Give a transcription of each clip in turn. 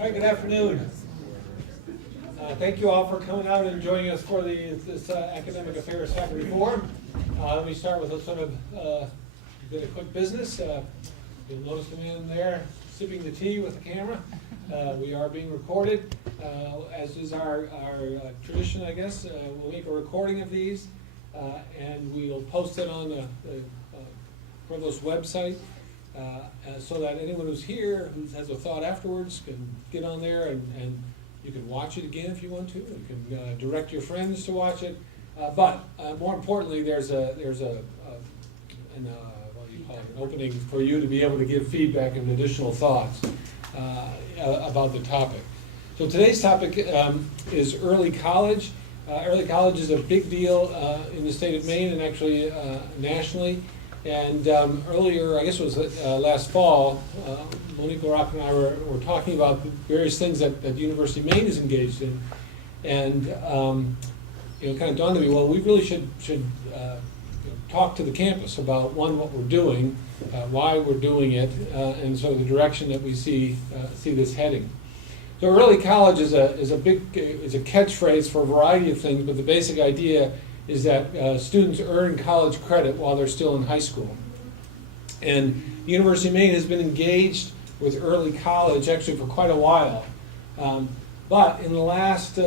Hi, good afternoon. Thank you all for coming out and joining us for this Academic Affairs Faculty Forum. Let me start with a sort of bit of quick business. You'll notice the man there sipping the tea with the camera. We are being recorded, as is our tradition, I guess. We'll make a recording of these, and we'll post it on the Provost website. So that anyone who's here who has a thought afterwards can get on there and you can watch it again if you want to. You can direct your friends to watch it. But more importantly, there's an opening for you to be able to give feedback and additional thoughts about the topic. So today's topic is early college. Early college is a big deal in the state of Maine and actually nationally. And earlier, I guess it was last fall, Monique Rock and I were talking about the various things that the University of Maine is engaged in. And it kind of dawned on me, well, we really should talk to the campus about, one, what we're doing, why we're doing it, and so the direction that we see this heading. So early college is a catchphrase for a variety of things, but the basic idea is that students earn college credit while they're still in high school. And the University of Maine has been engaged with early college actually for quite a while. But in the last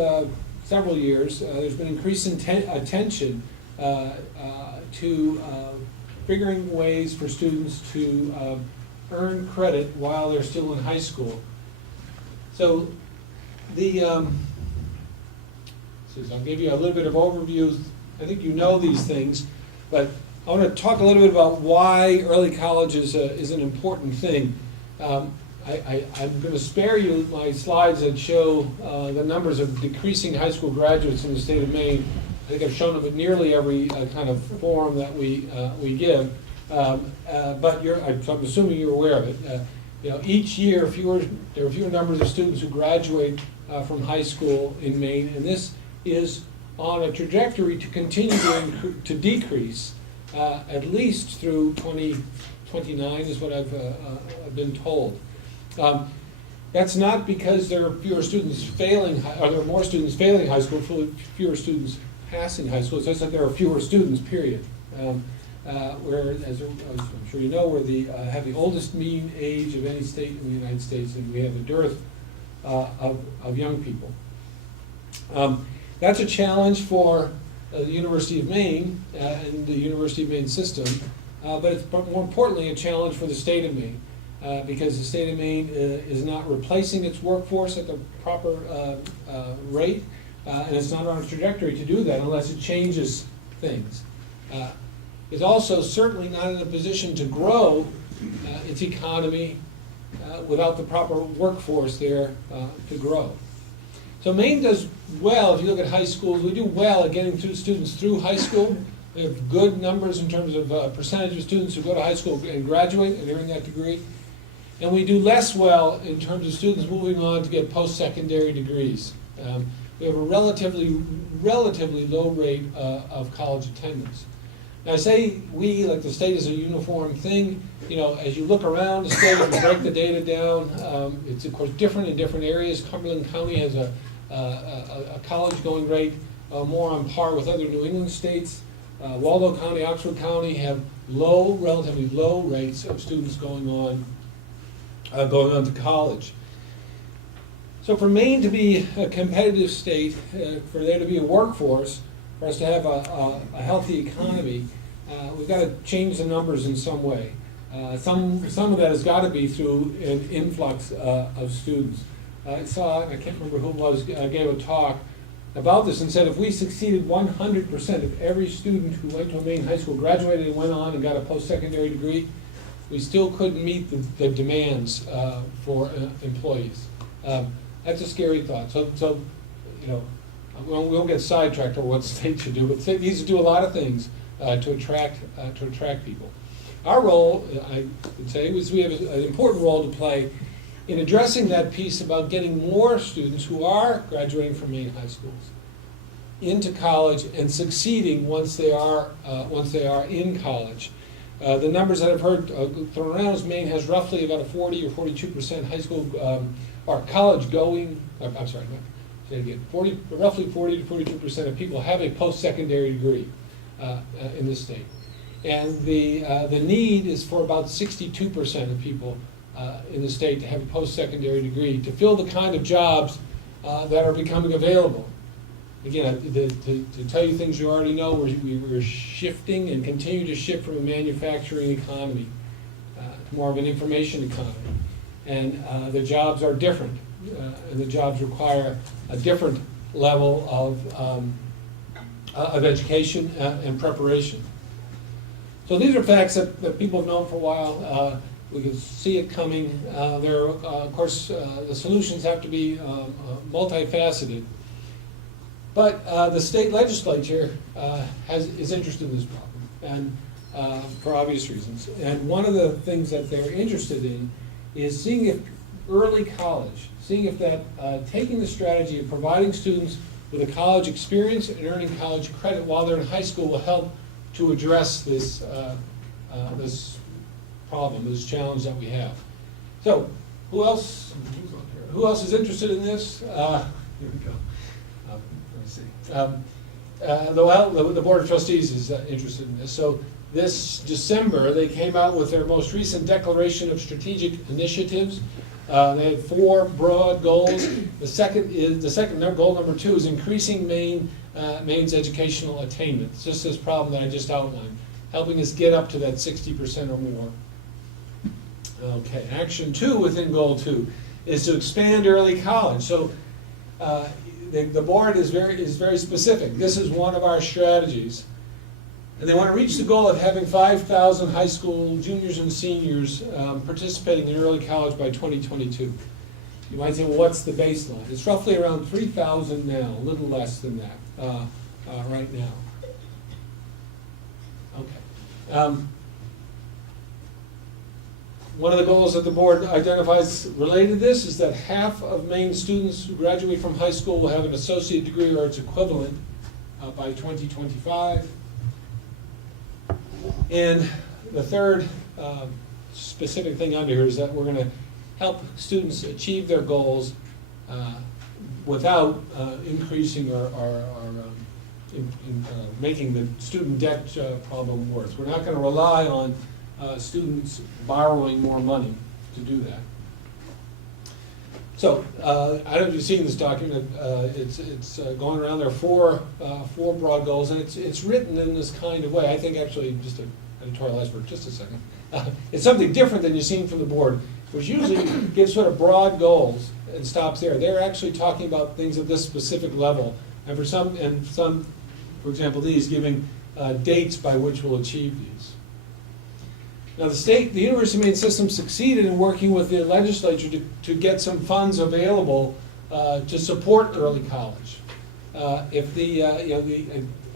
several years, there's been increasing attention to figuring ways for students to earn credit while they're still in high school. So I'll give you a little bit of overview. I think you know these things, but I want to talk a little bit about why early college is an important thing. I'm going to spare you my slides that show the numbers of decreasing high school graduates in the state of Maine. I think I've shown them at nearly every kind of forum that we give, but I'm assuming you're aware of it. Each year there are fewer numbers of students who graduate from high school in Maine, and this is on a trajectory to continue to decrease, at least through 2029 is what I've been told. That's not because there are fewer students failing, or there are more students failing high school, fewer students passing high school. It's just that there are fewer students, period. Where, as I'm sure you know, we have the oldest mean age of any state in the United States, and we have a dearth of young people. That's a challenge for the University of Maine and the University of Maine system, but it's more importantly a challenge for the state of Maine, because the state of Maine is not replacing its workforce at the proper rate, and it's not on a trajectory to do that unless it changes things. It's also certainly not in a position to grow its economy without the proper workforce there to grow. So Maine does well, if you look at high schools, we do well at getting students through high school. We have good numbers in terms of percentage of students who go to high school and graduate and earn that degree. And we do less well in terms of students moving on to get post-secondary degrees. We have a relatively low rate of college attendance. Now I say we, like the state is a uniform thing. As you look around the state and break the data down, it's of course different in different areas. Cumberland County has a college going rate more on par with other New England states. Waldo County, Oxford County have relatively low rates of students going on to college. So for Maine to be a competitive state, for there to be a workforce, for us to have a healthy economy, we've got to change the numbers in some way. Some of that has got to be through an influx of students. I can't remember who it was, gave a talk about this and said if we succeeded 100% of every student who went to a Maine high school, graduated and went on and got a post-secondary degree, we still couldn't meet the demands for employees. That's a scary thought. So we won't get sidetracked on what states should do, but states need to do a lot of things to attract people. Our role, I would say, is we have an important role to play in addressing that piece about getting more students who are graduating from Maine high schools into college and succeeding once they are in college. The numbers that I've heard thrown around is Maine has roughly about a 40 or 42% high school are college going, I'm sorry, say it again, roughly 40 to 42% of people have a post-secondary degree in this state. And the need is for about 62% of people in the state to have a post-secondary degree to fill the kind of jobs that are becoming available. Again, to tell you things you already know, we're shifting and continue to shift from a manufacturing economy to more of an information economy. And the jobs are different, and the jobs require a different level of education and preparation. So these are facts that people have known for a while. We can see it coming. There, of course, the solutions have to be multifaceted. But the state legislature is interested in this problem, and for obvious reasons. And one of the things that they're interested in is seeing if early college, seeing if that taking the strategy of providing students with a college experience and earning college credit while they're in high school will help to address this this problem, this challenge that we have. So, who else is interested in this? Here we go. Let me see. The Board of Trustees is interested in this. So this December, they came out with their most recent declaration of strategic initiatives. They had 4 broad goals. The second goal number 2 is increasing Maine's educational attainment. It's just this problem that I just outlined, helping us get up to that 60% or more. Okay, action 2 within goal 2 is to expand early college. So the board is very specific. This is one of our strategies. And they want to reach the goal of having 5,000 high school juniors and seniors participating in early college by 2022. You might say, well, what's the baseline? It's roughly around 3,000 now, a little less than that right now. Okay. One of the goals that the board identifies related to this is that half of Maine students who graduate from high school will have an associate degree or its equivalent by 2025. And the third specific thing under here is that we're going to help students achieve their goals without increasing or making the student debt problem worse. We're not going to rely on students borrowing more money to do that. So, I don't know if you've seen this document. It's going around. There are four broad goals, and it's written in this kind of way. I think actually, just to editorialize for just a second, it's something different than you've seen from the board, which usually gives sort of broad goals and stops there. They're actually talking about things at this specific level, and for some, for example, these giving dates by which we'll achieve these. Now the University of Maine system succeeded in working with the legislature to get some funds available to support early college.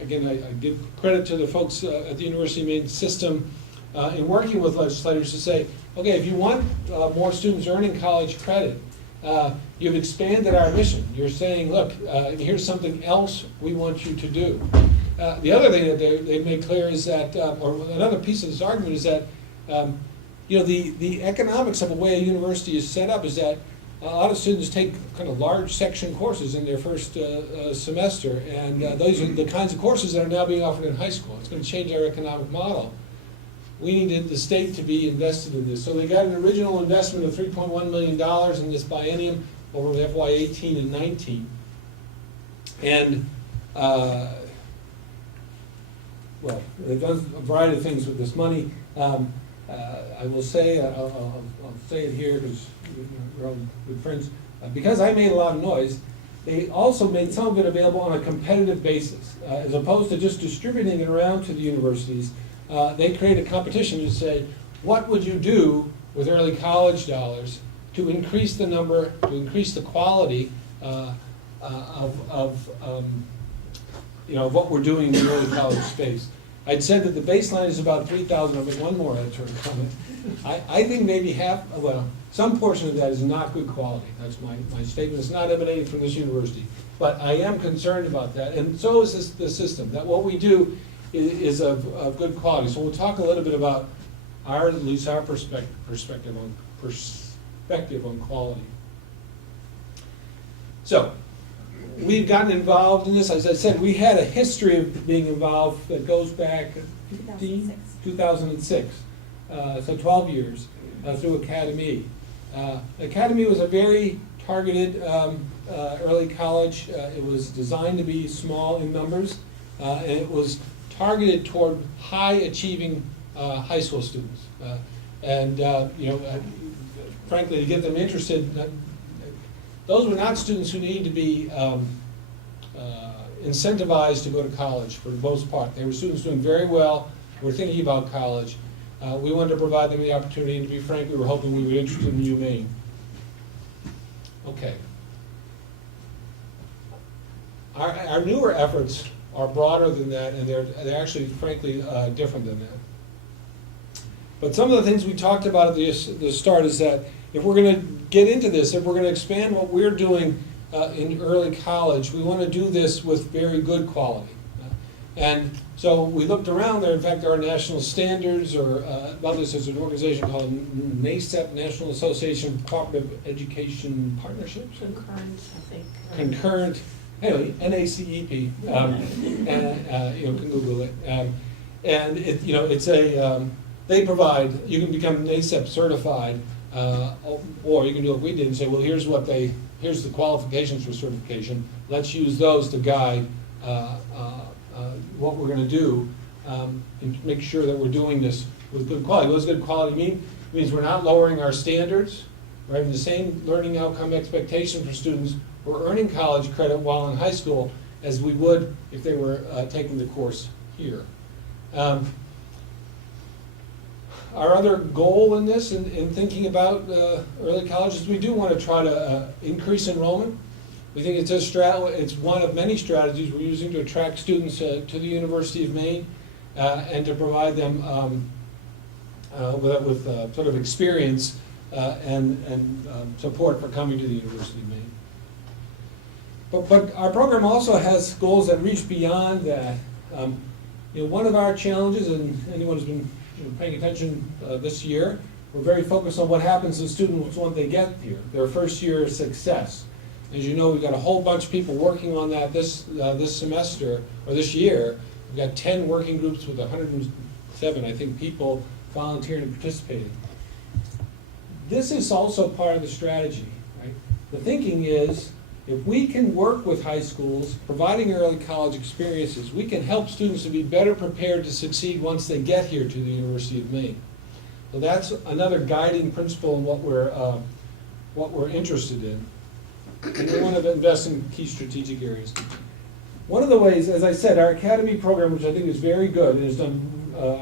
Again, I give credit to the folks at the University of Maine system in working with legislators to say, okay, if you want more students earning college credit, you've expanded our mission. You're saying, look, here's something else we want you to do. The other thing that they made clear is that, or another piece of this argument is that, the economics of the way a university is set up is that a lot of students take kind of large section courses in their first semester, and those are the kinds of courses that are now being offered in high school. It's going to change our economic model. We needed the state to be invested in this. So they got an original investment of $3.1 million in this biennium over FY 18 and 19. And, well, they've done a variety of things with this money. I will say, I'll say it here because we're all good friends. Because I made a lot of noise, they also made some of it available on a competitive basis. As opposed to just distributing it around to the universities, they created a competition to say, what would you do with early college dollars to increase the number, to increase the quality of what we're doing in the early college space. I'd said that the baseline is about 3,000. I'll make one more editorial comment. I think maybe some portion of that is not good quality. That's my statement. It's not emanating from this university. But I am concerned about that, and so is the system, that what we do is of good quality. So we'll talk a little bit about at least our perspective on quality. So, we've gotten involved in this. As I said, we had a history of being involved that goes back 2006. So 12 years through Academy. Academy was a very targeted early college. It was designed to be small in numbers, and it was targeted toward high achieving high school students. Frankly, to get them interested, those were not students who needed to be incentivized to go to college for the most part. They were students doing very well, were thinking about college. We wanted to provide them the opportunity, and to be frank, we were hoping we were interested in UMaine. Okay. Our newer efforts are broader than that, and they're actually, frankly, different than that. But some of the things we talked about at the start is that if we're going to get into this, if we're going to expand what we're doing in early college, we want to do this with very good quality. And so we looked around there. In fact, there are national standards, or this is an organization called NACEP, National Association of Cooperative Education Partnerships. Concurrent, I think. Concurrent, anyway, NACEP, and you can Google it. And it, it's a, they provide, you can become NACEP certified, or you can do what we did and say, well, here's the qualifications for certification. Let's use those to guide what we're going to do, and make sure that we're doing this with good quality. What does good quality mean? It means we're not lowering our standards. We're having the same learning outcome expectation for students who are earning college credit while in high school as we would if they were taking the course here. Our other goal in this, in thinking about early college, is we do want to try to increase enrollment. We think it's one of many strategies we're using to attract students to the University of Maine and to provide them with sort of experience and support for coming to the University of Maine. But our program also has goals that reach beyond that. One of our challenges, and anyone who's been paying attention this year, we're very focused on what happens to students once they get here, their first year of success. As you know, we've got a whole bunch of people working on that this semester, or this year. We've got 10 working groups with 107, I think, people volunteering and participating. This is also part of the strategy, right? The thinking is, if we can work with high schools, providing early college experiences, we can help students to be better prepared to succeed once they get here to the University of Maine. So that's another guiding principle in what we're interested in. And we want to invest in key strategic areas. One of the ways, as I said, our Academy program, which I think is very good, and has done,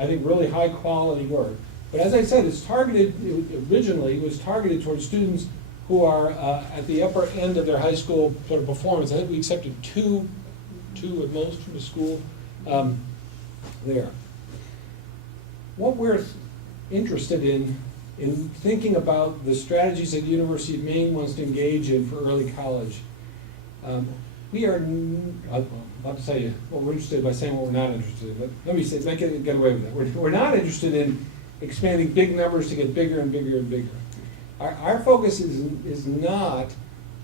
I think, really high quality work. But as I said, originally it was targeted towards students who are at the upper end of their high school sort of performance. I think we accepted two at most from the school there. What we're interested in thinking about the strategies that the University of Maine wants to engage in for early college, we are, I'm about to tell you what we're interested in by saying what we're not interested in, but let me say, get away with that. We're not interested in expanding big numbers to get bigger and bigger and bigger. Our focus is not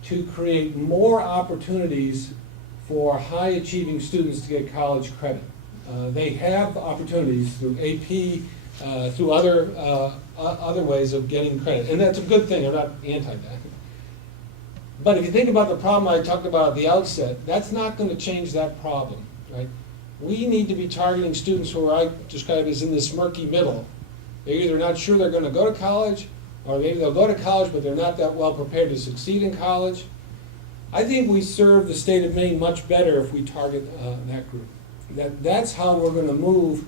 to create more opportunities for high achieving students to get college credit. They have opportunities through AP, through other ways of getting credit, and that's a good thing. I'm not anti that. But if you think about the problem I talked about at the outset, that's not going to change that problem, right? We need to be targeting students who I describe as in this murky middle. They're either not sure they're going to go to college, or maybe they'll go to college, but they're not that well prepared to succeed in college. I think we serve the state of Maine much better if we target that group. That's how we're going to move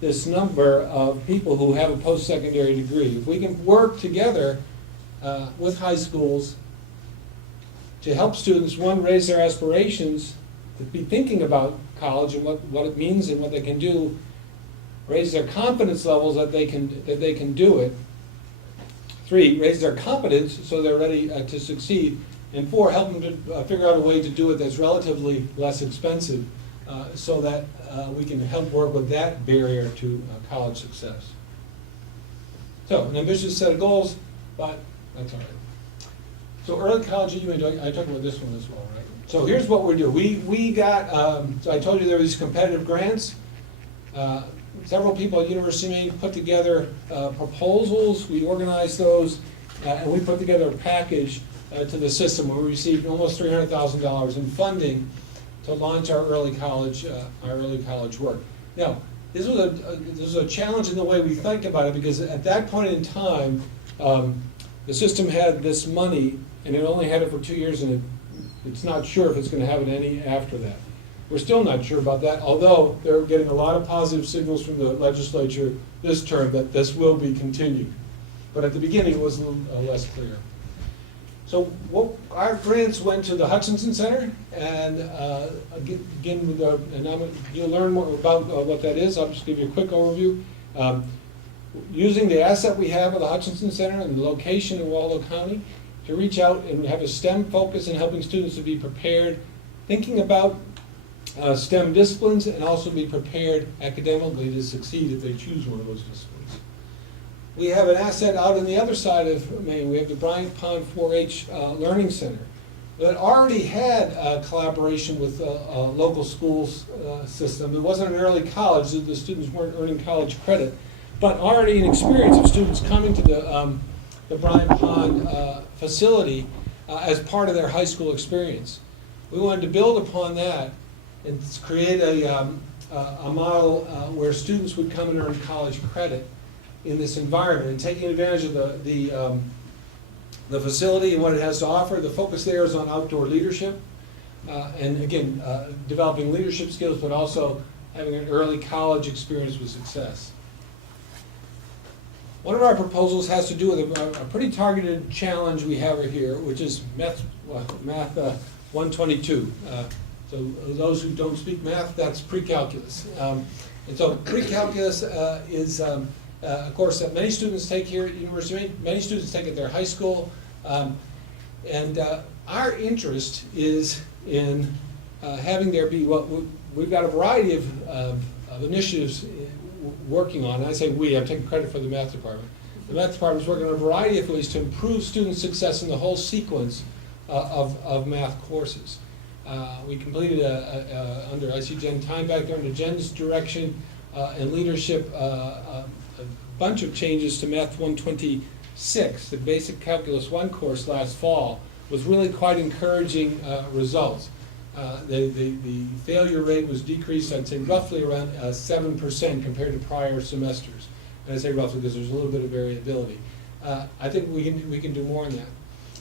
this number of people who have a post-secondary degree. If we can work together with high schools to help students, one, raise their aspirations, to be thinking about college and what it means and what they can do, raise their confidence levels that they can do it. 3, raise their competence so they're ready to succeed. And 4, help them to figure out a way to do it that's relatively less expensive so that we can help work with that barrier to college success. So, an ambitious set of goals, but that's all right. So early college at UMaine, I talked about this one as well, right? So here's what we do. We got, so I told you there were these competitive grants. Several people at University of Maine put together proposals. We organized those, and we put together a package to the system where we received almost $300,000 in funding to launch our early college work. Now, this was a challenge in the way we think about it, because at that point in time, the system had this money, and it only had it for 2 years, and it's not sure if it's going to have it any after that. We're still not sure about that, although they're getting a lot of positive signals from the legislature this term that this will be continued. But at the beginning, it was a little less clear. So our grants went to the Hutchinson Center, and again, you'll learn more about what that is. I'll just give you a quick overview. Using the asset we have at the Hutchinson Center and the location in Waldo County to reach out and have a STEM focus in helping students to be prepared, thinking about STEM disciplines, and also be prepared academically to succeed if they choose one of those disciplines. We have an asset out on the other side of Maine. We have the Bryant Pond 4-H Learning Center that already had collaboration with a local schools system. It wasn't an early college, the students weren't earning college credit, but already an experience of students coming to the Bryant Pond facility as part of their high school experience. We wanted to build upon that and create a model where students would come and earn college credit in this environment, and taking advantage of the facility and what it has to offer. The focus there is on outdoor leadership, and again, developing leadership skills, but also having an early college experience with success. One of our proposals has to do with a pretty targeted challenge we have here, which is Math 122. So those who don't speak math, that's pre-calculus. And so pre-calculus is a course that many students take here at University of Maine. Many students take at their high school. And our interest is in having there be, we've got a variety of initiatives working on. And I say we, I'm taking credit for the math department. The math department is working on a variety of ways to improve student success in the whole sequence of math courses. We completed under I see Jen Time back there, under Jen's direction and leadership, a bunch of changes to Math 126, the basic Calculus 1 course last fall, with really quite encouraging results. The failure rate was decreased, I'd say roughly around 7% compared to prior semesters. And I say roughly because there's a little bit of variability. I think we can do more on that.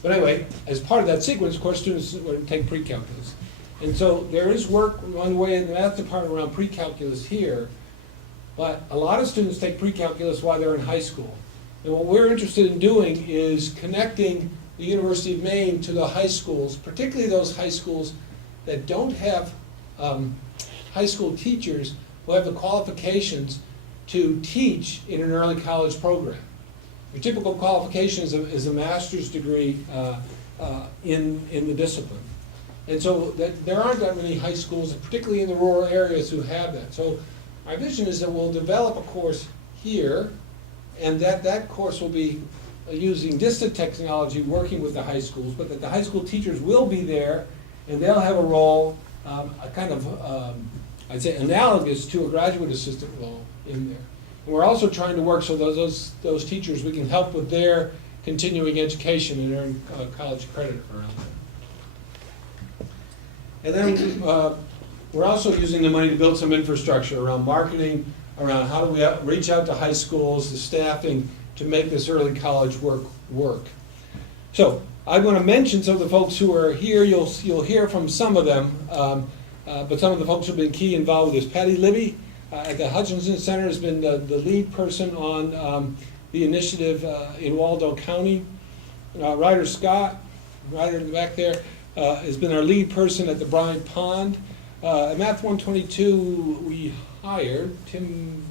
But anyway, as part of that sequence, of course, students would take pre-calculus. And so there is work on the way in the math department around pre-calculus here, but a lot of students take pre-calculus while they're in high school. And what we're interested in doing is connecting the University of Maine to the high schools, particularly those high schools that don't have high school teachers who have the qualifications to teach in an early college program. Your typical qualification is a master's degree in the discipline. And so there aren't that many high schools, particularly in the rural areas, who have that. So our vision is that we'll develop a course here, and that course will be using distant technology, working with the high schools, but that the high school teachers will be there, and they'll have a role, a kind of, I'd say, analogous to a graduate assistant role in there. And we're also trying to work so those teachers, we can help with their continuing education and earn college credit around that. And then we're also using the money to build some infrastructure around marketing, around how do we reach out to high schools, the staffing, to make this early college work. So I want to mention some of the folks who are here. You'll hear from some of them, but some of the folks who have been key involved with this. Patty Libby at the Hutchinson Center has been the lead person on the initiative in Waldo County. Ryder Scott, Ryder in the back there, has been our lead person at the Bryant Pond. At Math 122, we hired Tim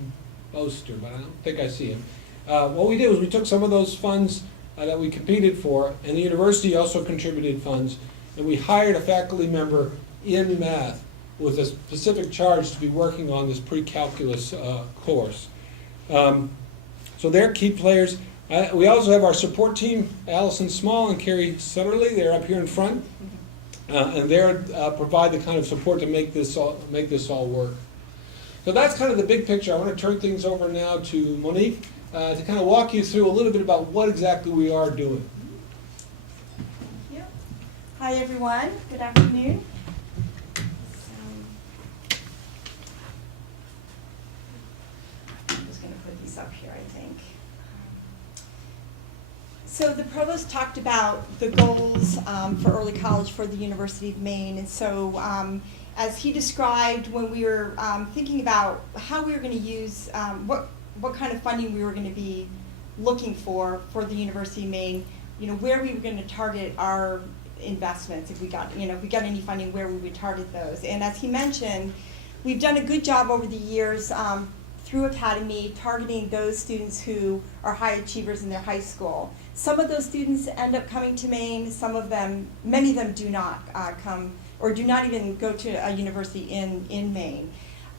Boster, but I don't think I see him. What we did was we took some of those funds that we competed for, and the university also contributed funds, and we hired a faculty member in math with a specific charge to be working on this pre-calculus course. So they're key players. We also have our support team, Allison Small and Carrie Sutterly. They're up here in front, and they provide the kind of support to make this all work. So that's kind of the big picture. I want to turn things over now to Monique to kind of walk you through a little bit about what exactly we are doing. Thank you. Hi everyone. Good afternoon. I'm just going to put these up here, I think. So the provost talked about the goals for early college for the University of Maine, and so as he described when we were thinking about how we were going to use, what kind of funding we were going to be looking for the University of Maine, where we were going to target our investments, if we got any funding, where we would target those. And as he mentioned, we've done a good job over the years through Academy targeting those students who are high achievers in their high school. Some of those students end up coming to Maine, many of them do not come or do not even go to a university in Maine.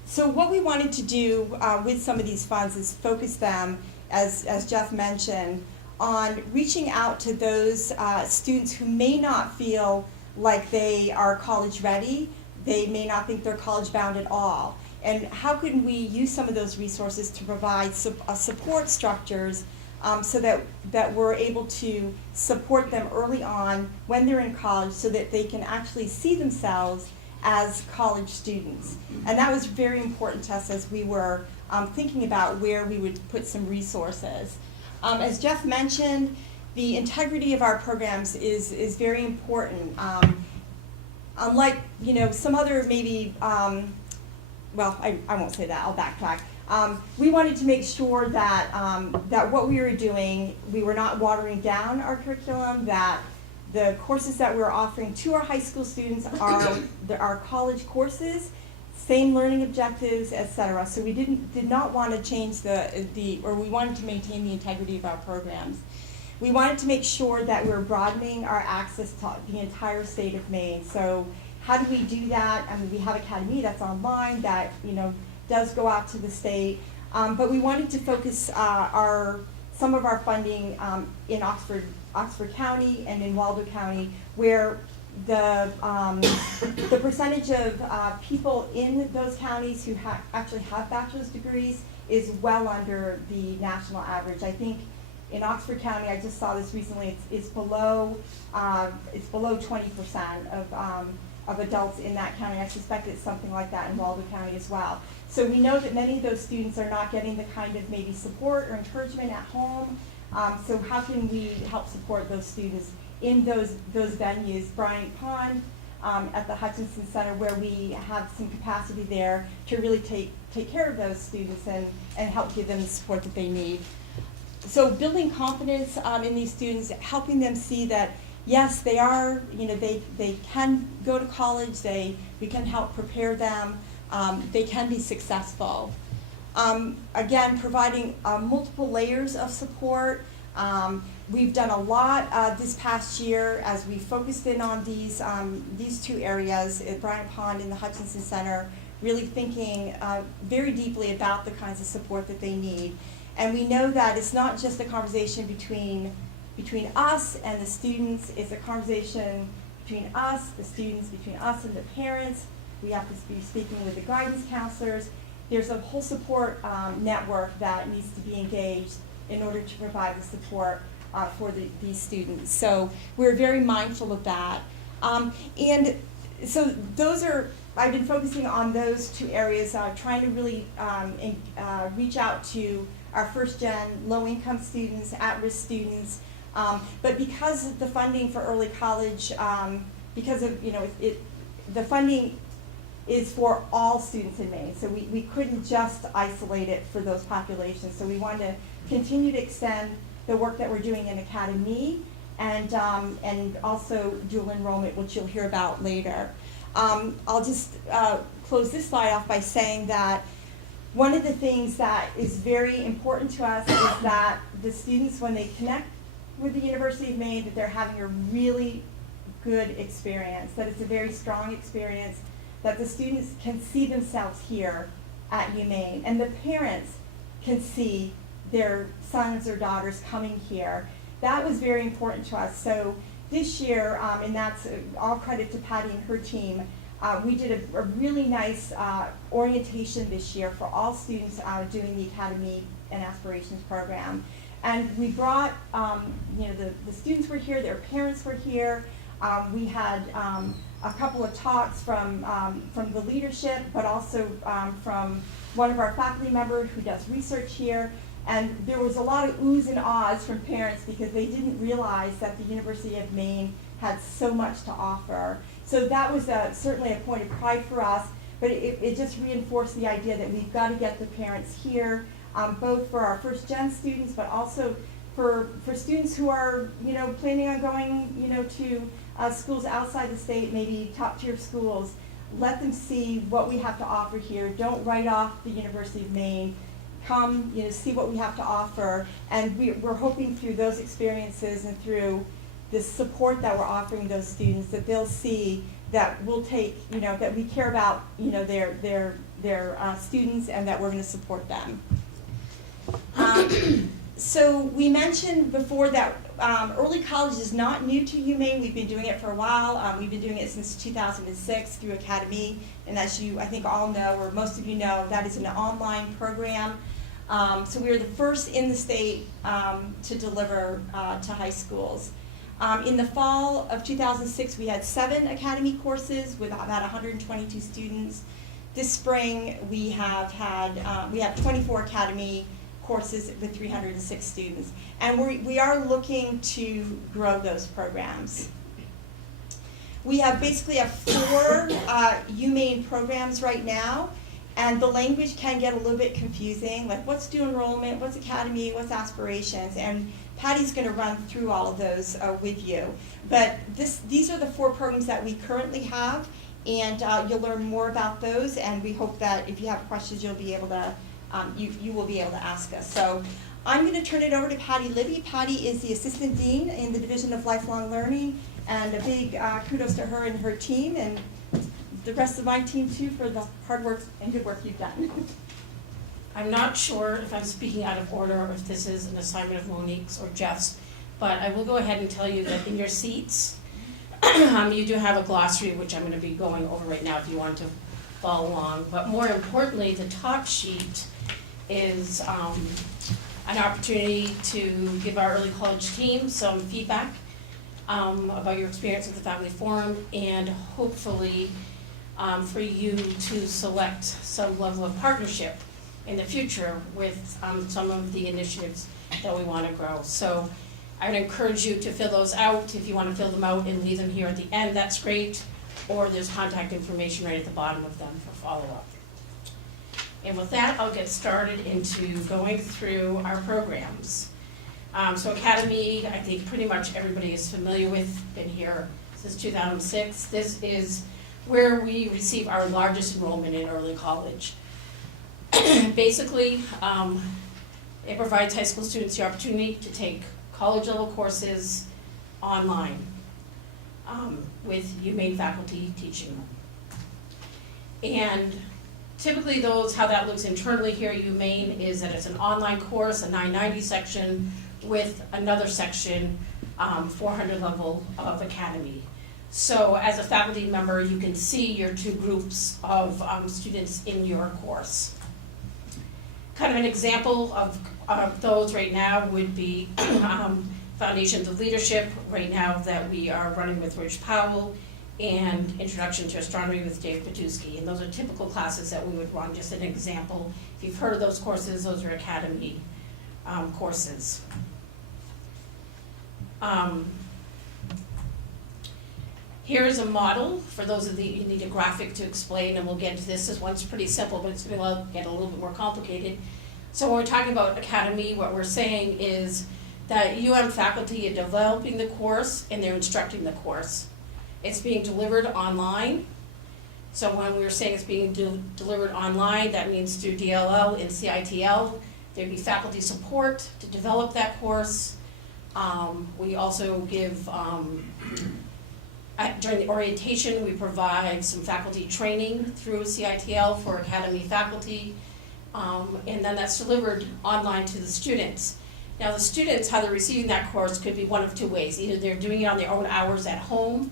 So what we wanted to do with some of these funds is focus them, as Jeff mentioned, on reaching out to those students who may not feel like they are college ready, they may not think they're college bound at all. And how can we use some of those resources to provide support structures so that we're able to support them early on when they're in college so that they can actually see themselves as college students. And that was very important to us as we were thinking about where we would put some resources. As Jeff mentioned, the integrity of our programs is very important. Unlike some other maybe, well, I won't say that, I'll backtrack. We wanted to make sure that, that what we were doing, we were not watering down our curriculum, that the courses that we're offering to our high school students are college courses, same learning objectives, etc. So we did not want to change or we wanted to maintain the integrity of our programs. We wanted to make sure that we're broadening our access to the entire state of Maine. So how do we do that? I mean, we have Academy that's online that does go out to the state, but we wanted to focus some of our funding in Oxford County and in Waldo County, where the percentage of people in those counties who actually have bachelor's degrees is well under the national average. I think in Oxford County, I just saw this recently, it's below 20% of adults in that county. I suspect it's something like that in Waldo County as well. So we know that many of those students are not getting the kind of maybe support or encouragement at home. So how can we help support those students in those venues? Bryant Pond at the Hutchinson Center, where we have some capacity there to really take care of those students and help give them the support that they need. So building confidence in these students, helping them see that yes, they are, they can go to college, we can help prepare them, they can be successful. Again, providing multiple layers of support. We've done a lot this past year as we focused in on these two areas at Bryant Pond and the Hutchinson Center, really thinking very deeply about the kinds of support that they need. And we know that it's not just a conversation between us and the students, it's a conversation between us, the students, between us and the parents. We have to be speaking with the guidance counselors. There's a whole support network that needs to be engaged in order to provide the support for these students. So we're very mindful of that. And so I've been focusing on those two areas, trying to really reach out to our first-gen low-income students, at-risk students. But because of the funding for early college, because of, the funding is for all students in Maine, so we couldn't just isolate it for those populations. So we wanted to continue to extend the work that we're doing in Academy and also dual enrollment, which you'll hear about later. I'll just close this slide off by saying that one of the things that is very important to us is that the students, when they connect with the University of Maine, that they're having a really good experience, that it's a very strong experience, that the students can see themselves here at UMaine, and the parents can see their sons or daughters coming here. That was very important to us. So this year, and that's all credit to Patty and her team, we did a really nice orientation this year for all students doing the Academy and Aspirations program. And we brought, the students were here, their parents were here. We had a couple of talks from the leadership, but also from one of our faculty members who does research here. And there was a lot of oohs and ahs from parents because they didn't realize that the University of Maine had so much to offer. So that was certainly a point of pride for us, but it just reinforced the idea that we've got to get the parents here, both for our first gen students, but also for students who are, planning on going, to schools outside the state, maybe top tier schools. Let them see what we have to offer here. Don't write off the University of Maine. Come, see what we have to offer. And we're hoping through those experiences and through the support that we're offering those students that they'll see that we'll take, that we care about, their students and that we're going to support them. So we mentioned before that early college is not new to UMaine. We've been doing it for a while. We've been doing it since 2006 through Academy. And as you, I think, all know, or most of you know, that is an online program. So we were the first in the state to deliver to high schools. In the fall of 2006, we had 7 Academy courses with about 122 students. This spring, we have 24 Academy courses with 306 students. And we are looking to grow those programs. We have basically 4 UMaine programs right now, and the language can get a little bit confusing, like what's student enrollment, what's Academy, what's Aspirations, and Patty's going to run through all of those with you. But these are the 4 programs that we currently have, and you'll learn more about those, and we hope that if you have questions, you'll be able to you will be able to ask us. So I'm going to turn it over to Patty Libby. Patty is the Assistant Dean in the Division of Lifelong Learning, and a big kudos to her and her team, and the rest of my team too for the hard work and good work you've done. I'm not sure if I'm speaking out of order or if this is an assignment of Monique's or Jeff's, but I will go ahead and tell you that in your seats, you do have a glossary, which I'm going to be going over right now if you want to follow along. But more importantly, the top sheet is an opportunity to give our early college team some feedback about your experience at the Faculty Forum, and hopefully for you to select some level of partnership in the future with some of the initiatives that we want to grow. So I would encourage you to fill those out. If you want to fill them out and leave them here at the end, that's great. Or there's contact information right at the bottom of them for follow-up. And with that, I'll get started into going through our programs. So Academy, I think pretty much everybody is familiar with, been here since 2006. This is where we receive our largest enrollment in early college. Basically, it provides high school students the opportunity to take college-level courses online with UMaine faculty teaching them. And typically how that looks internally here at UMaine is that it's an online course, a 990 section with another section, 400 level of Academy. So as a faculty member, you can see your 2 groups of students in your course. Kind of an example of those right now would be Foundations of Leadership, right now that we are running with Rich Powell, and Introduction to Astronomy with Dave Petusky. And those are typical classes that we would run, just an example. If you've heard of those courses, those are Academy courses. Here's a model for those of you need a graphic to explain, and we'll get into this. This one's pretty simple, but it's going to get a little bit more complicated. So when we're talking about Academy, what we're saying is that faculty are developing the course and they're instructing the course. It's being delivered online. So when we're saying it's being delivered online, that means through DLL and CITL. There'd be faculty support to develop that course. We also give, during the orientation, we provide some faculty training through CITL for Academy faculty. and then that's delivered online to the students. Now, the students, how they're receiving that course could be one of two ways. Either they're doing it on their own hours at home,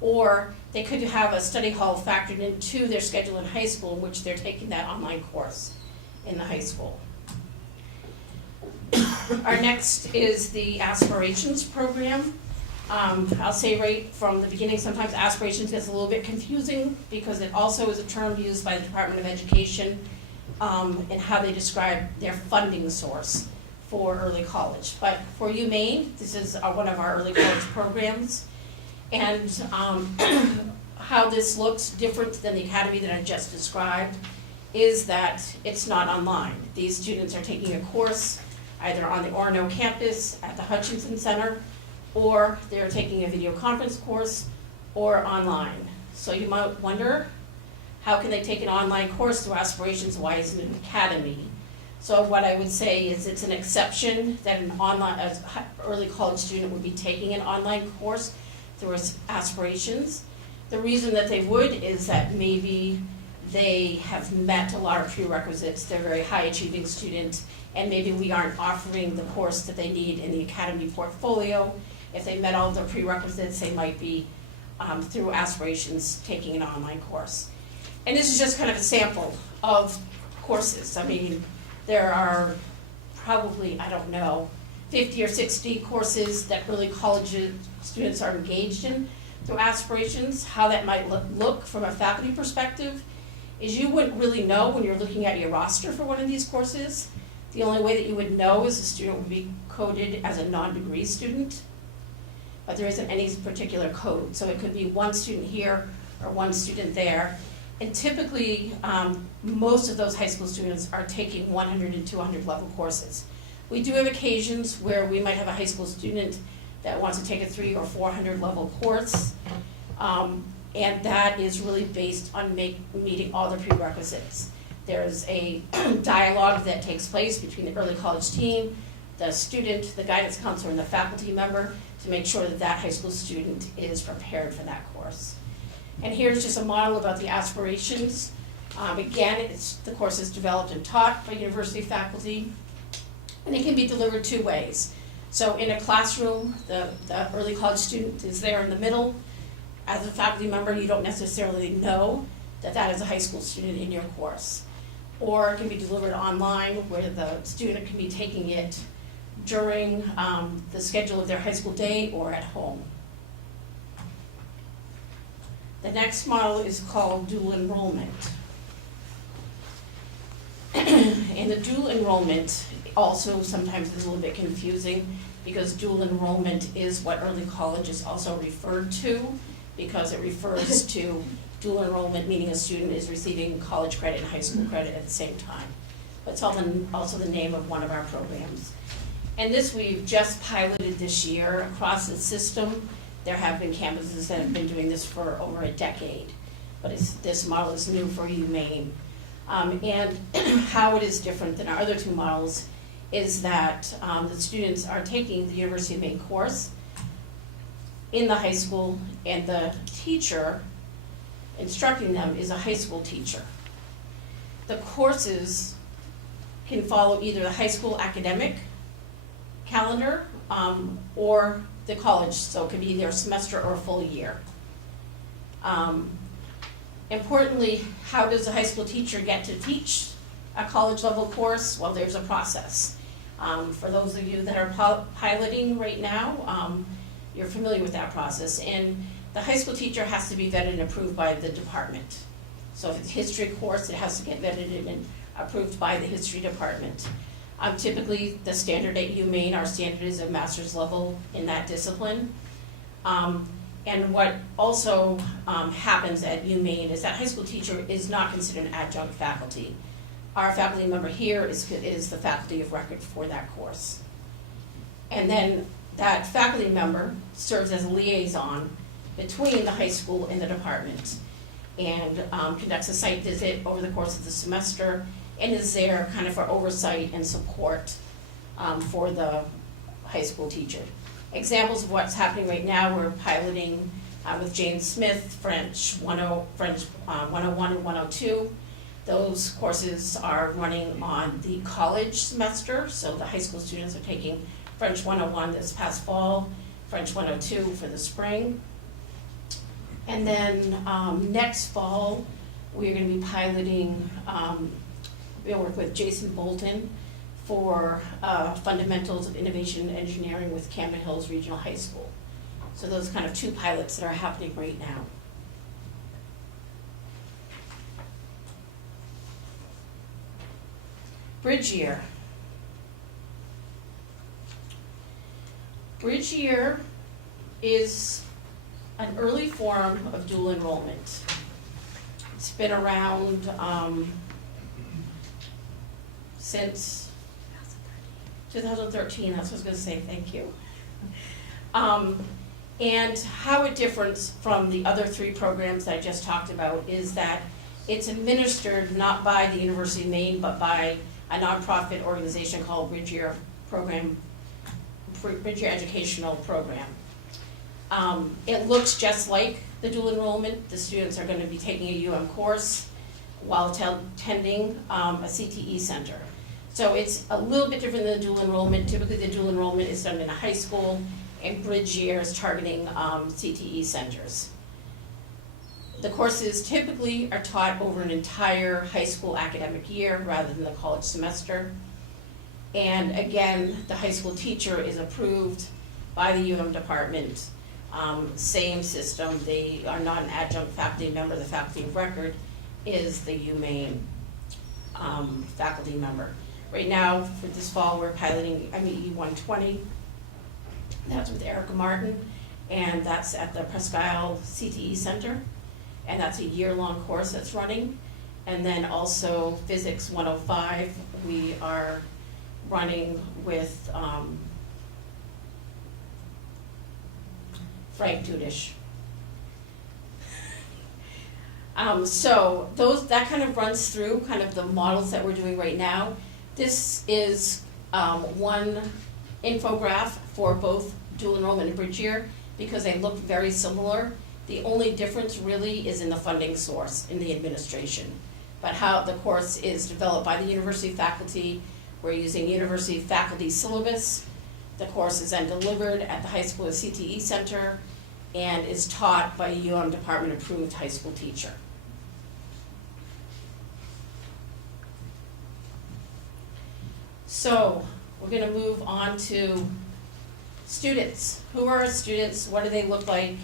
or they could have a study hall factored into their schedule in high school in which they're taking that online course in the high school. Our next is the Aspirations program. I'll say right from the beginning, sometimes Aspirations gets a little bit confusing because it also is a term used by the Department of Education and how they describe their funding source for early college. But for UMaine, this is one of our early college programs. And how this looks different than the academy that I just described is that it's not online. These students are taking a course either on the Orono campus at the Hutchinson Center, or they're taking a video conference course or online. So you might wonder, how can they take an online course through Aspirations? Why isn't it an academy? So what I would say is it's an exception that an early college student would be taking an online course through Aspirations. The reason that they would is that maybe they have met a lot of prerequisites, they're very high achieving students, and maybe we aren't offering the course that they need in the academy portfolio. If they met all the prerequisites, they might be through Aspirations taking an online course. And this is just kind of a sample of courses. I mean, there are probably, 50 or 60 courses that early college students are engaged in through Aspirations. How that might look from a faculty perspective is you wouldn't really know when you're looking at your roster for one of these courses. The only way that you would know is the student would be coded as a non-degree student, but there isn't any particular code. So it could be one student here or one student there. And typically, most of those high school students are taking 100 and 200 level courses. We do have occasions where we might have a high school student that wants to take a 300 or 400 level course, and that is really based on meeting all the prerequisites. There's a dialogue that takes place between the early college team, the student, the guidance counselor, and the faculty member to make sure that that high school student is prepared for that course. And here's just a model about the Aspirations. Again, the course is developed and taught by university faculty, and it can be delivered two ways. So in a classroom, the early college student is there in the middle. As a faculty member, you don't necessarily know that that is a high school student in your course. Or it can be delivered online where the student can be taking it during the schedule of their high school day or at home. The next model is called dual enrollment. And the dual enrollment also sometimes is a little bit confusing because dual enrollment is what early college is also referred to, because it refers to dual enrollment, meaning a student is receiving college credit and high school credit at the same time. But it's also the name of one of our programs. And this we've just piloted this year across the system. There have been campuses that have been doing this for over a decade, but this model is new for UMaine. And how it is different than our other two models is that the students are taking the University of Maine course in the high school, and the teacher instructing them is a high school teacher. The courses can follow either the high school academic calendar or the college, so it can be either a semester or a full year. Importantly, how does a high school teacher get to teach a college level course? Well, there's a process. For those of you that are piloting right now, you're familiar with that process. And the high school teacher has to be vetted and approved by the department. So if it's a history course, it has to get vetted and approved by the history department. Typically, the standard at UMaine, our standard is a master's level in that discipline. And what also happens at UMaine is that high school teacher is not considered an adjunct faculty. Our faculty member here is the faculty of record for that course. And then that faculty member serves as a liaison between the high school and the department, and conducts a site visit over the course of the semester, and is there kind of for oversight and support for the high school teacher. Examples of what's happening right now, we're piloting with Jane Smith, French 101 and 102. Those courses are running on the college semester, so the high school students are taking French 101 this past fall, French 102 for the spring. And then next fall, we're gonna be piloting, we'll work with Jason Bolton for Fundamentals of Innovation and Engineering with Camden Hills Regional High School. So those are kind of two pilots that are happening right now. Bridge year. Bridge year is an early form of dual enrollment. It's been around since 2013, that's what I was gonna say, thank you. And how it differs from the other three programs that I just talked about is that it's administered not by the University of Maine, but by a nonprofit organization called Bridge Year Educational Program. It looks just like the dual enrollment. The students are going to be taking a UM course while attending a CTE center. So it's a little bit different than the dual enrollment. Typically the dual enrollment is done in a high school, and Bridge Year is targeting CTE centers. The courses typically are taught over an entire high school academic year rather than the college semester. And again, the high school teacher is approved by the UM department. Same system, they are not an adjunct faculty member. The faculty of record is the UMaine faculty member. Right now, for this fall, we're piloting iMeet 120. That's with Erica Martin, and that's at the Presque Isle CTE Center. And that's a year-long course that's running. And then also Physics 105, we are running with Frank Dudish. So that kind of runs through kind of the models that we're doing right now. This is one infograph for both dual enrollment and Bridge Year because they look very similar. The only difference really is in the funding source, in the administration. But how the course is developed by the university faculty, we're using university faculty syllabus. The course is then delivered at the high school CTE center and is taught by a UM department approved high school teacher. So we're gonna move on to students. Who are our students? What do they look like?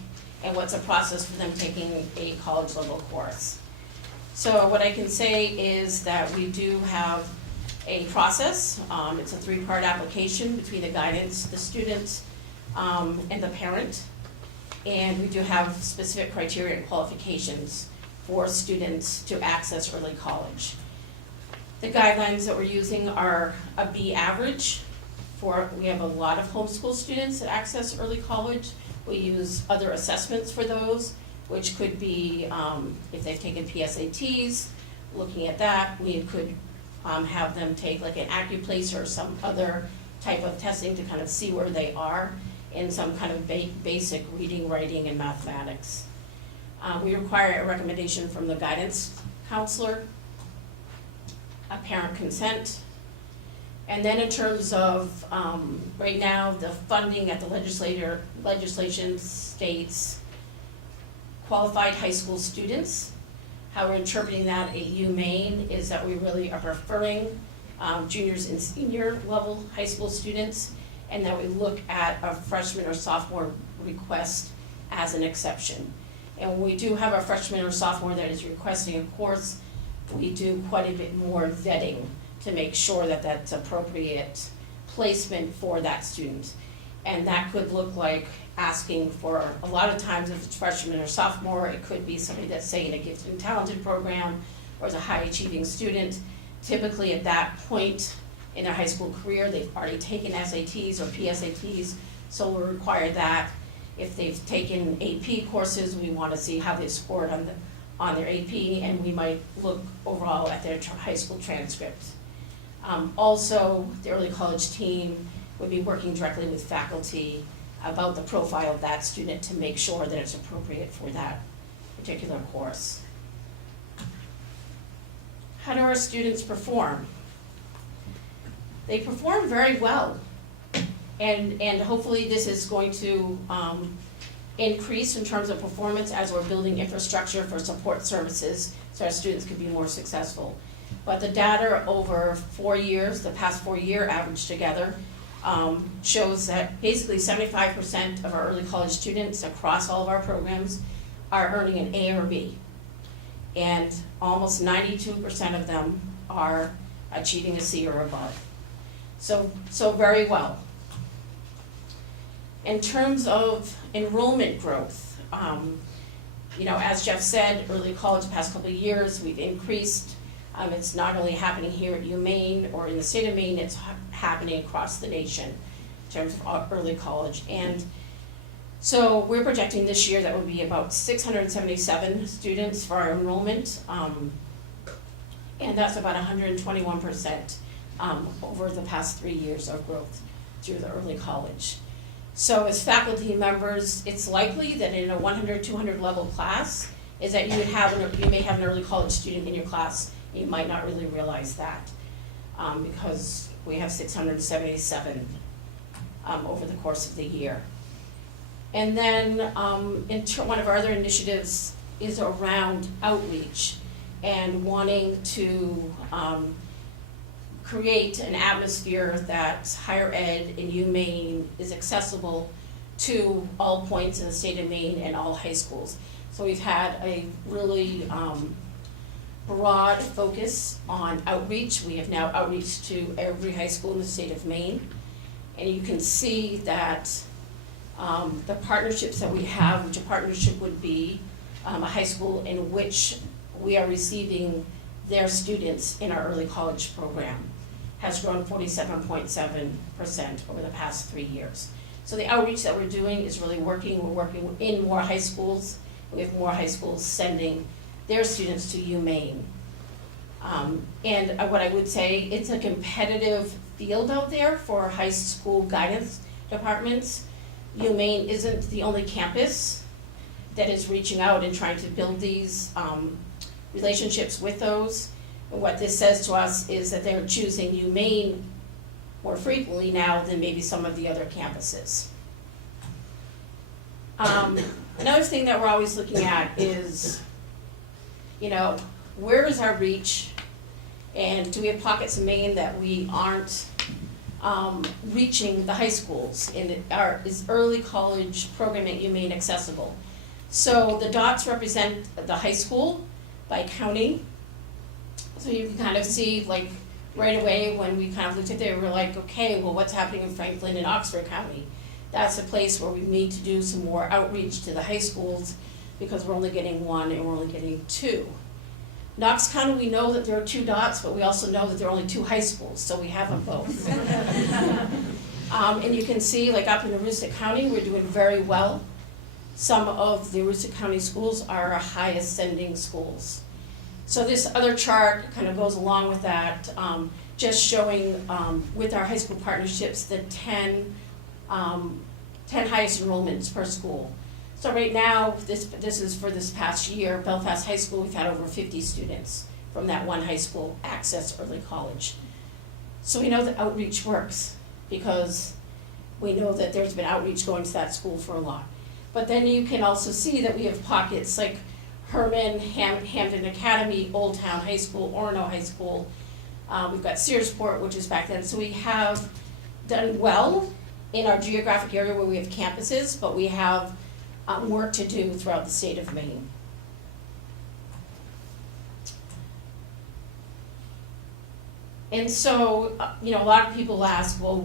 And what's a process for them taking a college level course? So what I can say is that we do have a process. It's a three-part application between the guidance, the student, and the parent. And we do have specific criteria and qualifications for students to access early college. The guidelines that we're using are a B average. We have a lot of homeschool students that access early college. We use other assessments for those, which could be if they've taken PSATs, looking at that. We could have them take like an AccuPlace or some other type of testing to kind of see where they are in some kind of basic reading, writing, and mathematics. We require a recommendation from the guidance counselor, a parent consent, and then in terms of, right now, the funding at the legislation states qualified high school students. How we're interpreting that at UMaine is that we really are preferring juniors and senior level high school students, and that we look at a freshman or sophomore request as an exception. And when we do have a freshman or sophomore that is requesting a course, we do quite a bit more vetting to make sure that that's appropriate placement for that student. And that could look like asking for, a lot of times if it's freshman or sophomore, it could be somebody that's say in a gifted and talented program or is a high achieving student. Typically at that point in their high school career, they've already taken SATs or PSATs, so we'll require that. If they've taken AP courses, we want to see how they scored on their AP, and we might look overall at their high school transcript. Also, the early college team would be working directly with faculty about the profile of that student to make sure that it's appropriate for that particular course. how do our students perform? They perform very well. And hopefully this is going to increase in terms of performance as we're building infrastructure for support services so our students can be more successful. But the data over 4 years, the past 4-year average together, shows that basically 75% of our early college students across all of our programs are earning an A or B. And almost 92% of them are achieving a C or above. So very well. In terms of enrollment growth, as Jeff said, early college the past couple of years, we've increased. It's not only happening here at UMaine or in the state of Maine, it's happening across the nation in terms of early college. And so we're projecting this year that will be about 677 students for our enrollment, and that's about 121% over the past 3 years of growth through the early college. So as faculty members, it's likely that in a 100, 200 level class, is that you may have an early college student in your class. You might not really realize that because we have 677 over the course of the year. And then one of our other initiatives is around outreach and wanting to create an atmosphere that higher ed in UMaine is accessible to all points in the state of Maine and all high schools. So we've had a really broad focus on outreach. We have now outreach to every high school in the state of Maine. And you can see that the partnerships that we have, which a partnership would be a high school in which we are receiving their students in our early college program, has grown 47.7% over the past 3 years. So the outreach that we're doing is really working. We're working in more high schools. We have more high schools sending their students to UMaine. And what I would say, it's a competitive field out there for high school guidance departments. UMaine isn't the only campus that is reaching out and trying to build these relationships with those. And what this says to us is that they're choosing UMaine more frequently now than maybe some of the other campuses. Another thing that we're always looking at is, where is our reach? And do we have pockets in Maine that we aren't reaching the high schools? And is early college program at UMaine accessible? So the dots represent the high school by county. So you can kind of see, like, right away when we kind of looked at it, we're like, okay, well, what's happening in Franklin and Oxford County? That's a place where we need to do some more outreach to the high schools because we're only getting 1 and we're only getting 2. Knox County, we know that there are 2 dots, but we also know that there are only 2 high schools, so we have them both. And you can see, like up in Aroostook County, we're doing very well. Some of the Aroostook County schools are our highest sending schools. So this other chart kind of goes along with that, just showing with our high school partnerships the 10 highest enrollments per school. So right now, this is for this past year, Belfast High School, we've had over 50 students from that one high school access early college. So we know that outreach works because we know that there's been outreach going to that school for a lot. But then you can also see that we have pockets like Herman, Hamden Academy, Old Town High School, Orono High School. We've got Searsport, which is back then. So we have done well in our geographic area where we have campuses, but we have work to do throughout the state of Maine. And so, a lot of people ask, well,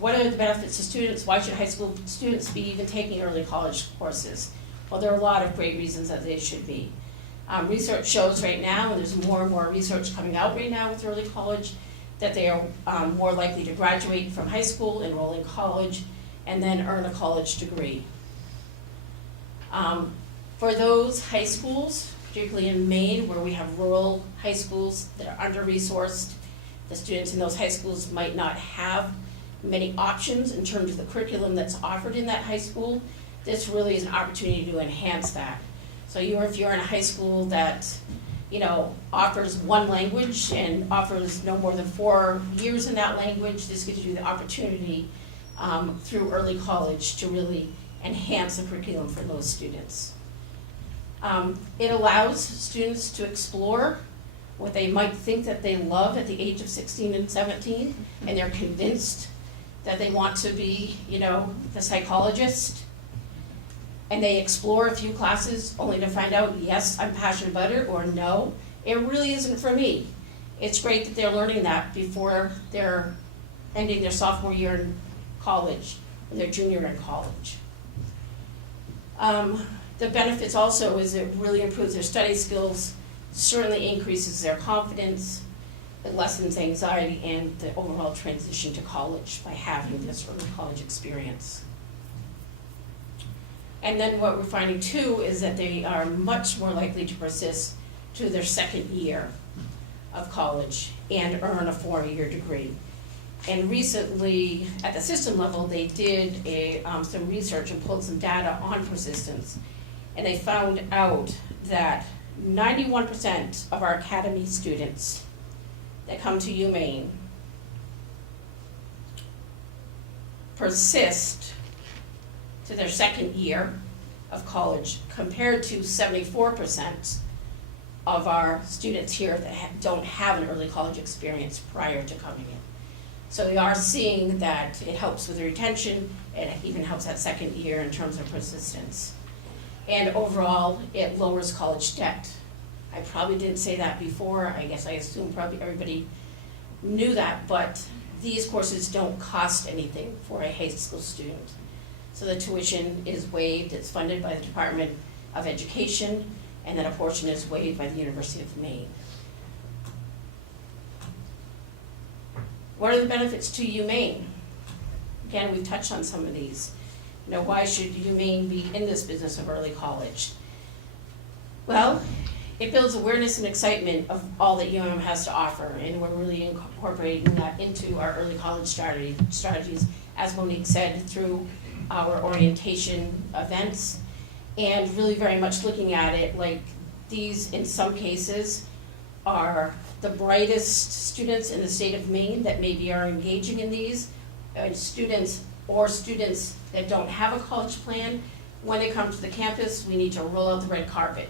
what are the benefits to students? Why should high school students be even taking early college courses? Well, there are a lot of great reasons that they should be. Research shows right now, and there's more and more research coming out right now with early college, that they are more likely to graduate from high school, enroll in college, and then earn a college degree. For those high schools, particularly in Maine, where we have rural high schools that are under-resourced, the students in those high schools might not have many options in terms of the curriculum that's offered in that high school. This really is an opportunity to enhance that. So if you're in a high school that offers one language and offers no more than 4 years in that language. This gives you the opportunity through early college to really enhance the curriculum for those students. It allows students to explore what they might think that they love at the age of 16 and 17, and they're convinced that they want to be, the psychologist, and they explore a few classes only to find out, yes, I'm passionate about it, or no, it really isn't for me. It's great that they're learning that before they're ending their sophomore year in college, or their junior in college. The benefits also is it really improves their study skills, certainly increases their confidence, it lessens anxiety and the overall transition to college by having this early college experience. And then what we're finding too is that they are much more likely to persist to their second year of college and earn a 4-year degree. And recently, at the system level, they did some research and pulled some data on persistence. And they found out that 91% of our academy students that come to UMaine persist to their second year of college, compared to 74% of our students here that don't have an early college experience prior to coming in. So we are seeing that it helps with the retention, it even helps that second year in terms of persistence. And overall, it lowers college debt. I probably didn't say that before, I guess I assume probably everybody knew that, but these courses don't cost anything for a high school student. So the tuition is waived, it's funded by the Department of Education, and then a portion is waived by the University of Maine. What are the benefits to UMaine? Again, we've touched on some of these. Why should UMaine be in this business of early college? Well, it builds awareness and excitement of all that UM has to offer, and we're really incorporating that into our early college strategies, as Monique said, through our orientation events, and really very much looking at it like these, in some cases, are the brightest students in the state of Maine that maybe are engaging in these, students that don't have a college plan. When they come to the campus, we need to roll out the red carpet,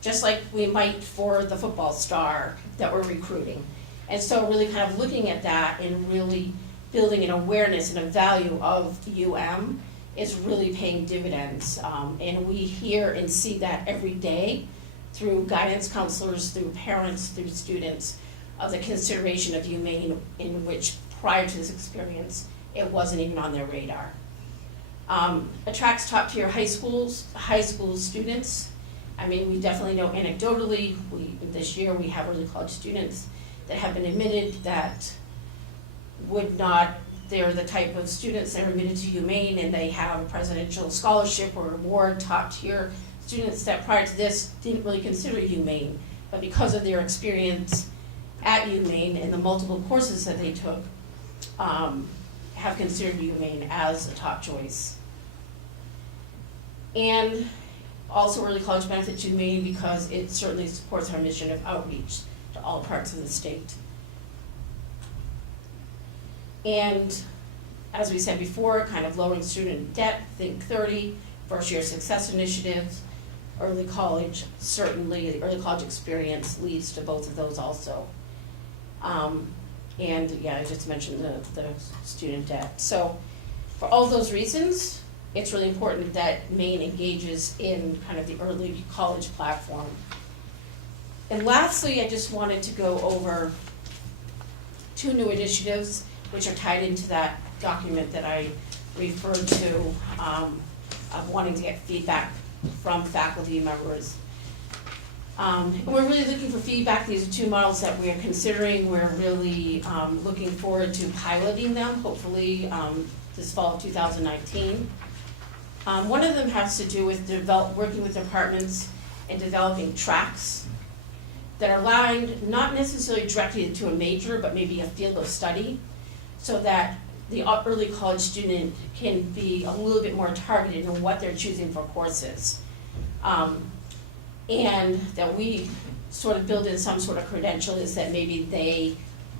just like we might for the football star that we're recruiting. And so really kind of looking at that and really building an awareness and a value of UM is really paying dividends. And we hear and see that every day through guidance counselors, through parents, through students, of the consideration of UMaine, in which prior to this experience, it wasn't even on their radar. Attracts top tier high school students. I mean, we definitely know anecdotally, this year we have early college students that have been admitted that they're the type of students that are admitted to UMaine and they have a presidential scholarship or award, top tier students that prior to this didn't really consider UMaine, but because of their experience at UMaine and the multiple courses that they took, have considered UMaine as a top choice. And also early college benefits UMaine because it certainly supports our mission of outreach to all parts of the state. And as we said before, kind of lowering student debt, Think 30, first year success initiatives, early college, certainly the early college experience leads to both of those also. And yeah, I just mentioned the student debt. So for all those reasons, it's really important that Maine engages in kind of the early college platform. And lastly, I just wanted to go over 2 new initiatives which are tied into that document that I referred to, of wanting to get feedback from faculty members. And we're really looking for feedback. These are 2 models that we are considering. We're really looking forward to piloting them, hopefully this fall of 2019. One of them has to do with working with departments and developing tracks that are aligned not necessarily directly to a major, but maybe a field of study, so that the early college student can be a little bit more targeted in what they're choosing for courses. And that we sort of build in some sort of credential is that maybe they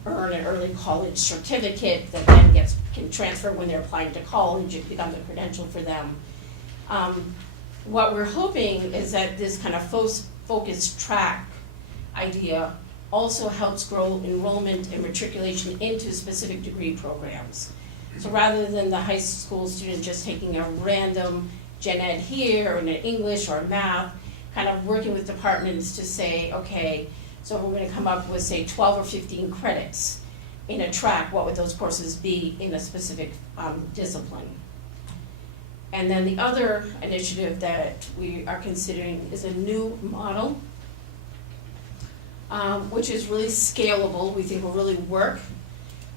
earn an early college certificate that then can transfer when they're applying to college. It becomes a credential for them. What we're hoping is that this kind of focused track idea also helps grow enrollment and matriculation into specific degree programs. So rather than the high school student just taking a random gen ed here, or an English or math, kind of working with departments to say, okay, so we're gonna come up with, say, 12 or 15 credits in a track, what would those courses be in a specific discipline? And then the other initiative that we are considering is a new model, which is really scalable. We think will really work,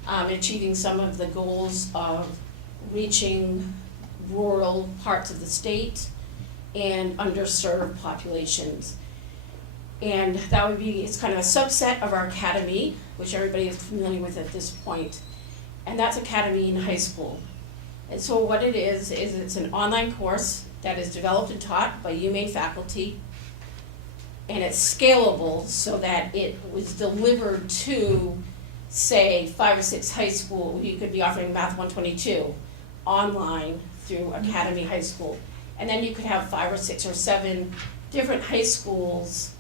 achieving some of the goals of reaching rural parts of the state and underserved populations. And that would be, it's kind of a subset of our academy, which everybody is familiar with at this point, and that's academy in high school. And so what it is it's an online course that is developed and taught by UMaine faculty, and it's scalable so that it was delivered to, say, 5 or 6 high school. You could be offering Math 122 online through Academy High School. And then you could have 5 or 6 or 7 different high schools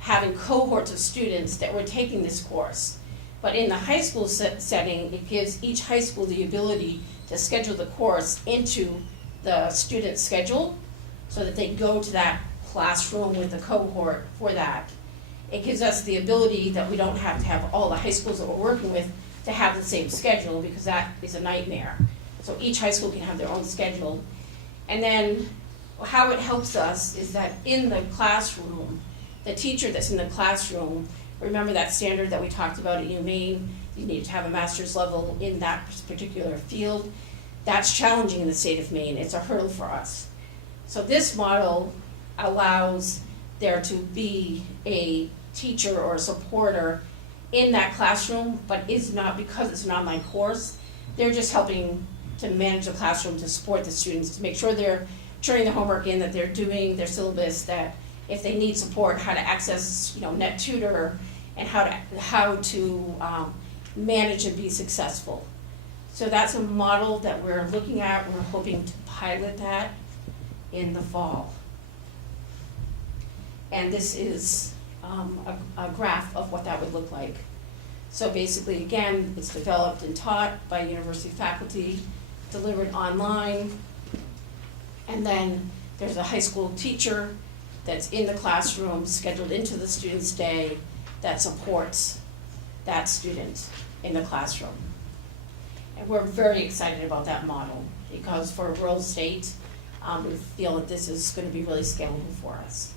having cohorts of students that were taking this course. But in the high school setting, it gives each high school the ability to schedule the course into the student's schedule so that they go to that classroom with the cohort for that. It gives us the ability that we don't have to have all the high schools that we're working with to have the same schedule, because that is a nightmare. So each high school can have their own schedule. And then how it helps us is that in the classroom, the teacher that's in the classroom, remember that standard that we talked about at UMaine, you need to have a master's level in that particular field. That's challenging in the state of Maine. It's a hurdle for us. So this model allows there to be a teacher or a supporter in that classroom, but is not, because it's an online course, they're just helping to manage the classroom, to support the students, to make sure they're turning the homework in, that they're doing their syllabus, that if they need support, how to access, net tutor, and how to manage and be successful. So that's a model that we're looking at. We're hoping to pilot that in the fall. And this is a graph of what that would look like. So basically, again, it's developed and taught by university faculty, delivered online, and then there's a high school teacher that's in the classroom, scheduled into the student's day, that supports that student in the classroom. And we're very excited about that model, because for a rural state, we feel that this is going to be really scalable for us.